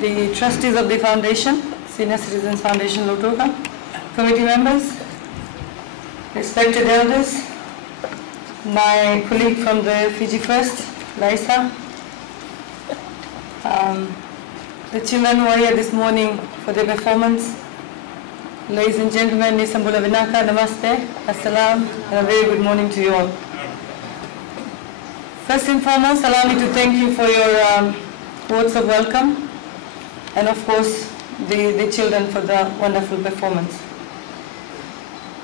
the trustees of the foundation, Senior Citizens Foundation Lautoka, committee members, respected elders, my colleague from the Fiji First, Laisa, the children who are here this morning for their performance. Ladies and gentlemen, Nisambula Vinaka, Namaste, Assalam, and a very good morning to you all. First and foremost, allow me to thank you for your words of welcome, and of course, the children for the wonderful performance.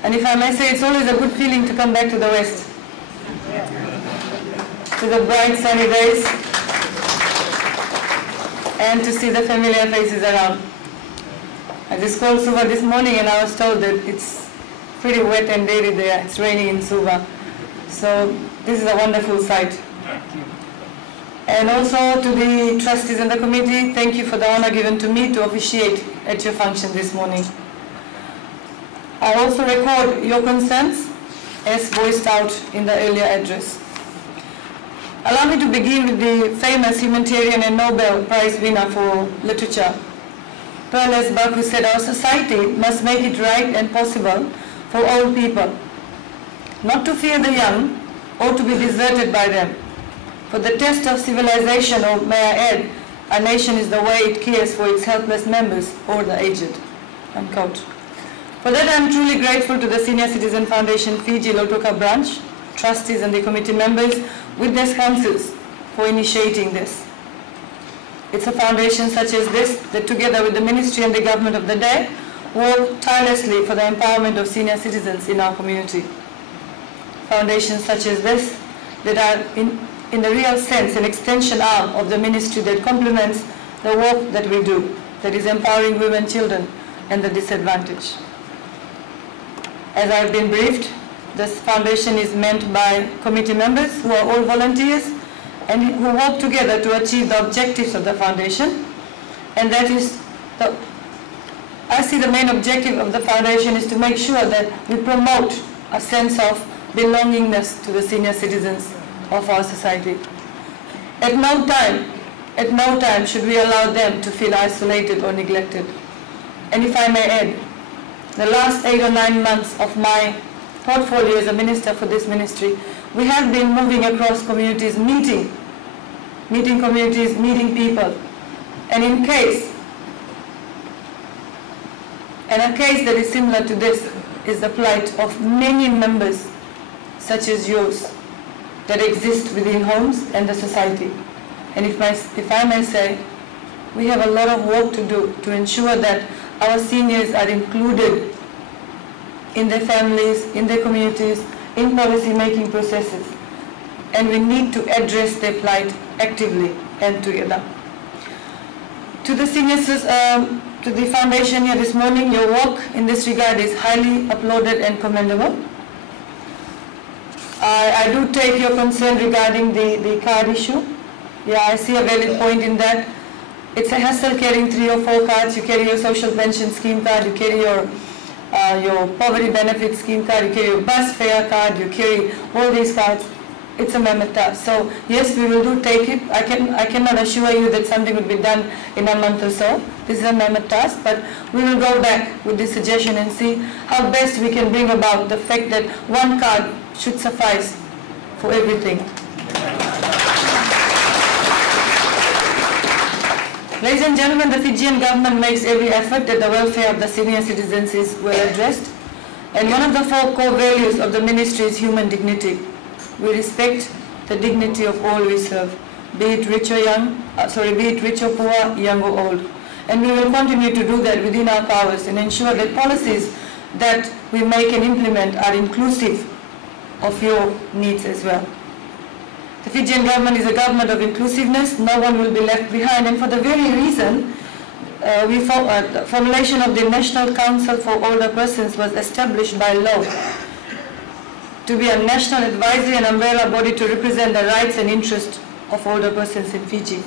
And if I may say, it's always a good feeling to come back to the West, to the bright sunny days, and to see the familiar faces around. I just called Suva this morning and I was told that it's pretty wet and dirty there. It's raining in Suva. So this is a wonderful sight. And also to the trustees and the committee, thank you for the honor given to me to officiate at your function this morning. I also record your concerns as voiced out in the earlier address. Allow me to begin with the famous humanitarian and Nobel Prize winner for literature, Pearl S. Buck, who said, "Our society must make it right and possible for all people, not to fear the young or to be deserted by them. For the test of civilization, or may I add, a nation is the way it cares for its helpless members or the aged." Unquote. For that, I am truly grateful to the Senior Citizen Foundation Fiji Lautoka branch, trustees and the committee members, witness councils for initiating this. It's a foundation such as this that together with the ministry and the government of the day work tirelessly for the empowerment of senior citizens in our community. Foundations such as this that are in the real sense an extension arm of the ministry that complements the work that we do, that is empowering women, children and the disadvantaged. As I've been briefed, this foundation is meant by committee members who are all volunteers and who work together to achieve the objectives of the foundation. And that is, I see the main objective of the foundation is to make sure that we promote a sense of belongingness to the senior citizens of our society. At no time should we allow them to feel isolated or neglected. And if I may add, the last 8 or 9 months of my portfolio as a minister for this ministry, we have been moving across communities, meeting communities, meeting people. And a case that is similar to this is the plight of many members such as yours that exist within homes and the society. And if I may say, we have a lot of work to do to ensure that our seniors are included in their families, in their communities, in policy-making processes. And we need to address their plight actively and together. To the seniors, to the foundation here this morning, your work in this regard is highly applauded and commendable. I do take your concern regarding the card issue. Yeah, I see a valid point in that. It's a hassle carrying 3 or 4 cards. You carry your social pension scheme card, you carry your poverty benefit scheme card, you carry your bus fare card, you carry all these cards. It's a mammoth task. So yes, we will take it. I cannot assure you that something will be done in a month or so. This is a mammoth task, but we will go back with this suggestion and see how best we can bring about the fact that one card should suffice for everything. Ladies and gentlemen, the Fijian government makes every effort that the welfare of the senior citizens is well addressed. And one of the 4 core values of the ministry is human dignity. We respect the dignity of all we serve, be it rich or poor, young or old. And we will continue to do that within our powers and ensure that policies that we make and implement are inclusive of your needs as well. The Fijian government is a government of inclusiveness. No one will be left behind, and for the very reason, the formulation of the National Council for Older Persons was established by law to be a national advisory and umbrella body to represent the rights and interests of older persons in Fiji.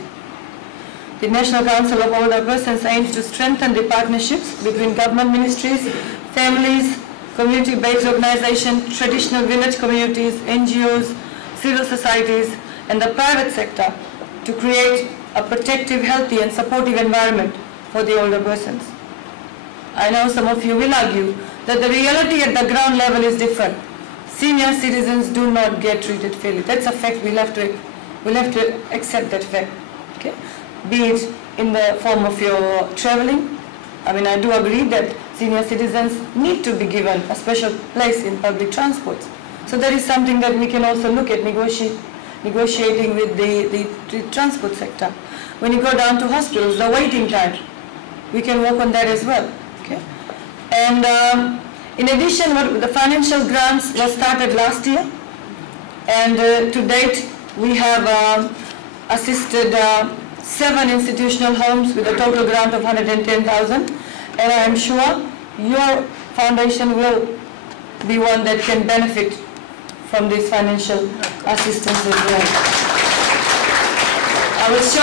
The National Council of Older Persons aims to strengthen the partnerships between government ministries, families, community-based organizations, traditional village communities, NGOs, civil societies, and the private sector to create a protective, healthy and supportive environment for the older persons. I know some of you will argue that the reality at the ground level is different. Senior citizens do not get treated fairly. That's a fact. We'll have to accept that fact. Okay? Be it in the form of your traveling. I mean, I do agree that senior citizens need to be given a special place in public transport. So that is something that we can also look at negotiating with the transport sector. When you go down to hospitals, the waiting time, we can work on that as well. Okay? And in addition, the financial grants were started last year, and to date we have assisted 7 institutional homes with a total grant of 110,000, and I am sure your foundation will be one that can benefit from this financial assistance as well. I was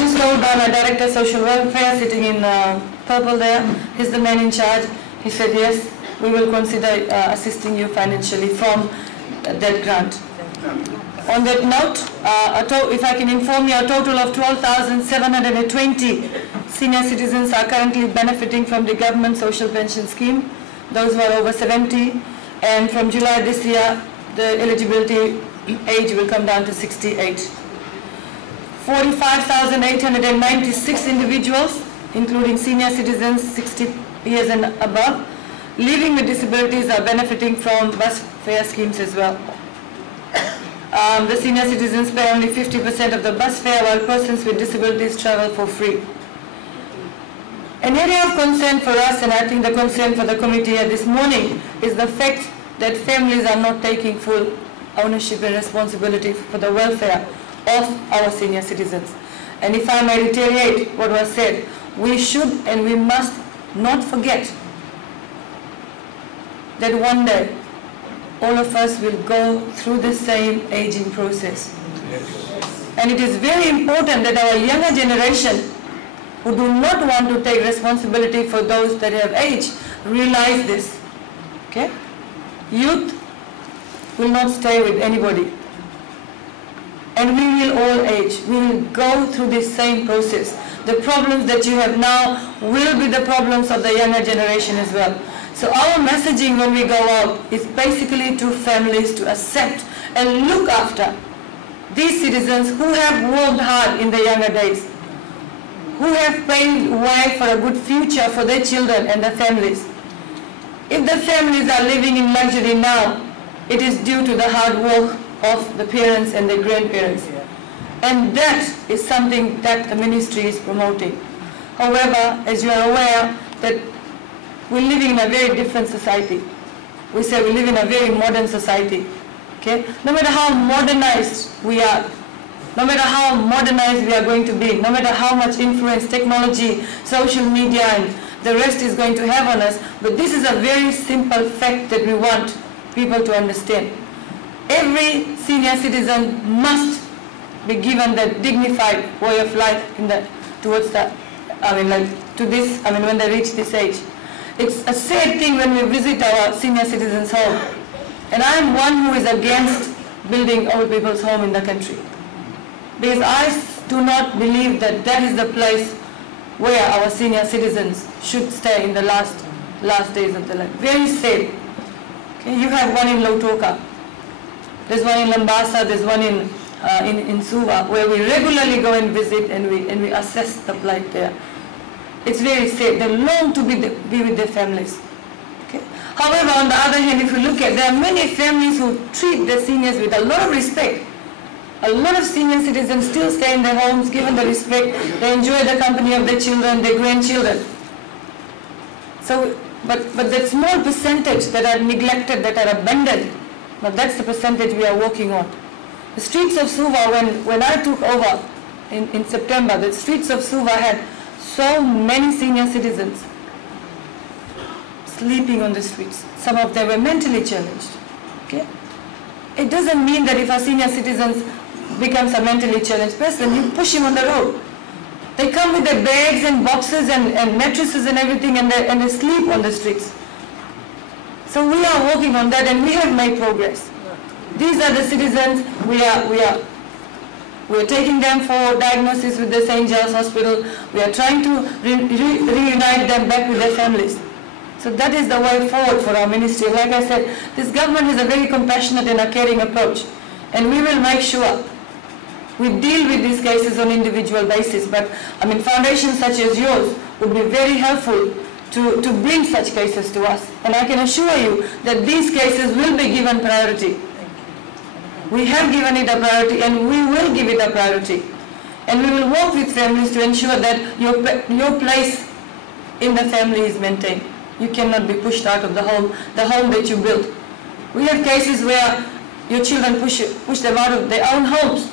just told by my Director of Social Welfare sitting in purple there, he's the man in charge. He said, yes, we will consider assisting you financially from that grant. On that note, if I can inform you, a total of 12,720 senior citizens are currently benefiting from the government social pension scheme. Those who are over 70, and from July this year, the eligibility age will come down to 68. 45,896 individuals, including senior citizens 60 years and above, living with disabilities are benefiting from bus fare schemes as well. The senior citizens pay only 50% of the bus fare, while persons with disabilities travel for free. An area of concern for us, and I think the concern for the committee here this morning, is the fact that families are not taking full ownership and responsibility for the welfare of our senior citizens. And if I may reiterate what was said, we should and we must not forget that one day all of us will go through the same aging process. And it is very important that our younger generation, who do not want to take responsibility for those that have aged, realize this. Okay? Youth will not stay with anybody. And we will all age. We will go through this same process. The problems that you have now will be the problems of the younger generation as well. So our messaging when we go out is basically to families to accept and look after these citizens who have worked hard in the younger days, who have paved way for a good future for their children and their families. If the families are living in luxury now, it is due to the hard work of the parents and the grandparents. And that is something that the ministry is promoting. However, as you are aware, that we're living in a very different society. We say we live in a very modern society. Okay? No matter how modernized we are, no matter how modernized we are going to be, no matter how much influence technology, social media and the rest is going to have on us, but this is a very simple fact that we want people to understand. Every senior citizen must be given that dignified way of life when they reach this age. It's a sad thing when we visit our senior citizens' home. And I'm one who is against building old people's home in the country. Because I do not believe that that is the place where our senior citizens should stay in the last days of their life. Very sad. Okay? You have one in Lautoka. There's one in Lambasa, there's one in Suva, where we regularly go and visit and we assess the plight there. It's very sad. They long to be with their families. Okay? However, on the other hand, if you look at, there are many families who treat their seniors with a lot of respect. A lot of senior citizens still stay in their homes, given the respect. They enjoy the company of their children, their grandchildren. So, but that small percentage that are neglected, that are abandoned, but that's the percentage we are working on. The streets of Suva, when I took over in September, the streets of Suva had so many senior citizens sleeping on the streets. Some of them were mentally challenged. Okay? It doesn't mean that if a senior citizen becomes a mentally challenged person, you push him on the road. They come with their bags and boxes and mattresses and everything, and they sleep on the streets. So we are working on that, and we have made progress. These are the citizens we are We are taking them for diagnosis with the St. Giles Hospital. We are trying to reunite them back with their families. So that is the way forward for our ministry. Like I said, this government has a very compassionate and a caring approach. And we will make sure we deal with these cases on individual basis. But foundations such as yours would be very helpful to bring such cases to us. And I can assure you that these cases will be given priority. We have given it a priority and we will give it a priority. And we will work with families to ensure that your place in the family is maintained. You cannot be pushed out of the home that you built. We have cases where your children push them out of their own homes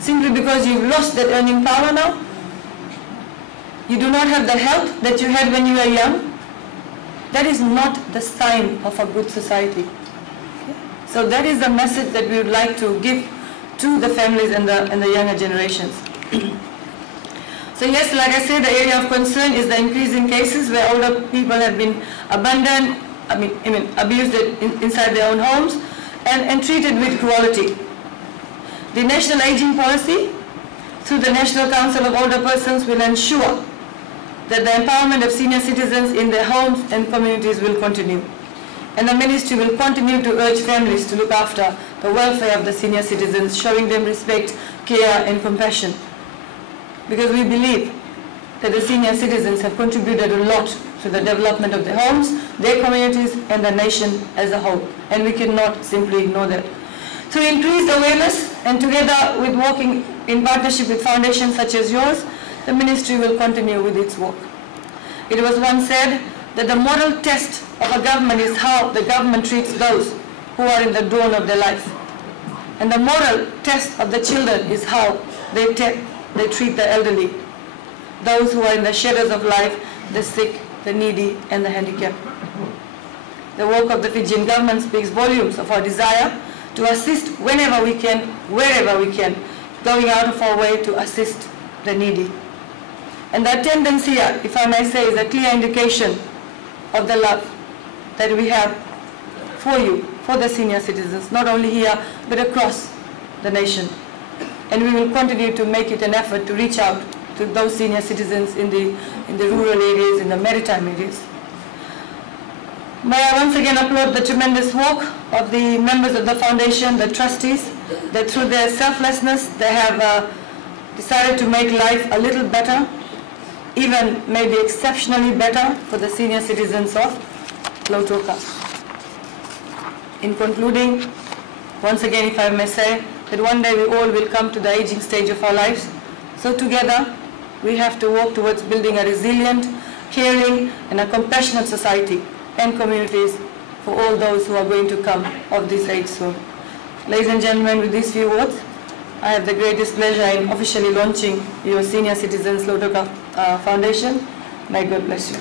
simply because you've lost that earning power now. You do not have the health that you had when you were young. That is not the sign of a good society. So that is the message that we would like to give to the families and the younger generations. So yes, like I said, the area of concern is the increasing cases where older people have been abandoned, abused inside their own homes and treated with cruelty. The National Aging Policy, through the National Council of Older Persons, will ensure that the empowerment of senior citizens in their homes and communities will continue. And the ministry will continue to urge families to look after the welfare of the senior citizens, showing them respect, care and compassion. Because we believe that the senior citizens have contributed a lot to the development of their homes, their communities and the nation as a whole. And we cannot simply ignore that. To increase awareness and together with working in partnership with foundations such as yours, the ministry will continue with its work. It was once said that the moral test of a government is how the government treats those who are in the dawn of their life. And the moral test of the children is how they treat the elderly, those who are in the shadows of life, the sick, the needy and the handicapped. The work of the Fijian government speaks volumes of our desire to assist whenever we can, wherever we can, going out of our way to assist the needy. And that tendency here, if I may say, is a clear indication of the love that we have for you, for the senior citizens, not only here, but across the nation. And we will continue to make it an effort to reach out to those senior citizens in the rural areas, in the maritime areas. May I once again applaud the tremendous work of the members of the foundation, the trustees, that through their selflessness, they have decided to make life a little better, even maybe exceptionally better for the senior citizens of Lautoka. In concluding, once again, if I may say, that one day we all will come to the aging stage of our lives. So together, we have to work towards building a resilient, caring, and a compassionate society and communities for all those who are going to come of this age soon. Ladies and gentlemen, with these few words, I have the greatest pleasure in officially launching your Senior Citizens Lautoka Foundation. May God bless you.